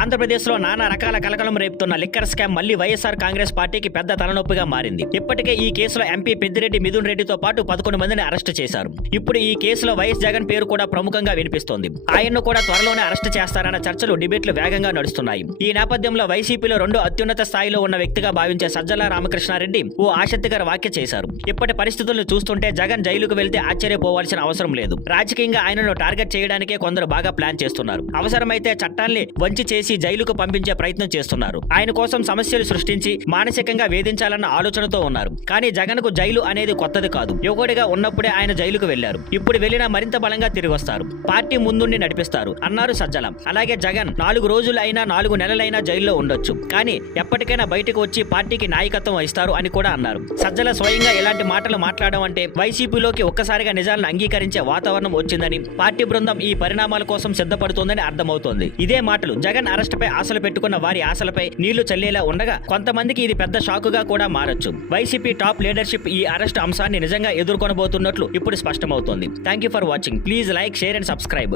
ఆంధ్రప్రదేశ్లో నానా రకాల కలకలం రేపుతున్న లిక్కర్ స్కామ్ మళ్లీ వైఎస్ఆర్ కాంగ్రెస్ పార్టీకి పెద్ద తలనొప్పిగా మారింది. ఇప్పటికే ఈ కేసులో ఎంపీ పెద్దిరెడ్డి మిథున్ రెడ్డితో పాటు 11 మందిని అరెస్టు చేశారు. ఇప్పుడు ఈ కేసులో వైఎస్ జగన్ పేరు కూడా ప్రముఖంగా వినిపిస్తోంది. ఆయన్ను కూడా త్వరలోనే అరెస్టు చేస్తారన్న చర్చలు, డిబేట్లు వేగంగా నడుస్తున్నాయి. ఈ నేపథ్యంలో వైసీపీలో రెండో అత్యున్నత స్థాయిలో ఉన్న వ్యక్తిగా భావించే సజ్జల రామకృష్ణారెడ్డి ఓ ఆసక్తికర వ్యాఖ్య చేశారు. ఇప్పటి పరిస్థితులను చూస్తుంటే జగన్ జైలుకు వెళ్తే ఆశ్చర్యపోవాల్సిన అవసరం లేదు. రాజకీయంగా ఆయనను టార్గెట్ చేయడానికే కొందరు బాగా ప్లాన్ చేస్తున్నారు. అవసరమైతే చట్టాన్ని వంచి చేసి జైలుకు పంపించే ప్రయత్నం చేస్తున్నారు. ఆయన కోసం సమస్యలు సృష్టించి మానసికంగా వేధించాలన్న ఆలోచనతో ఉన్నారు. కానీ జగన్ కు జైలు అనేది కొత్తది కాదు. యువకుడిగా ఉన్నప్పుడే ఆయన జైలుకు వెళ్లారు. ఇప్పుడు వెళ్లినా మరింత బలంగా తిరిగి వస్తారు. పార్టీ ముందుండి నడిపిస్తారు అన్నారు సజ్జల. అలాగే జగన్ 4 రోజులు అయినా 4 నెలలైనా జైల్లో ఉండొచ్చు. కానీ ఎప్పటికైనా బయటకు వచ్చి పార్టీకి నాయకత్వం వహిస్తారు అని కూడా అన్నారు. సజ్జల స్వయంగా ఇలాంటి మాటలు మాట్లాడడం అంటే వైసీపీలోకి ఒక్కసారిగా నిజాలను అంగీకరించే వాతావరణం వచ్చిందని, పార్టీ బృందం ఈ పరిణామాల కోసం సిద్ధపడుతోందని అర్థమవుతోంది. ఇదే మాటలు జగన్ అరెస్టుపై ఆశలు పెట్టుకున్న వారి ఆశలపై నీళ్లు చల్లేలా ఉండగా, కొంతమందికి ఇది పెద్ద షాకుగా కూడా మారొచ్చు. వైసీపీ టాప్ లీడర్షిప్ ఈ అరెస్ట్ అంశాన్ని నిజంగా ఎదుర్కొనబోతున్నట్లు ఇప్పుడు స్పష్టమవుతోంది. Thank you for watching. Please like, share and subscribe.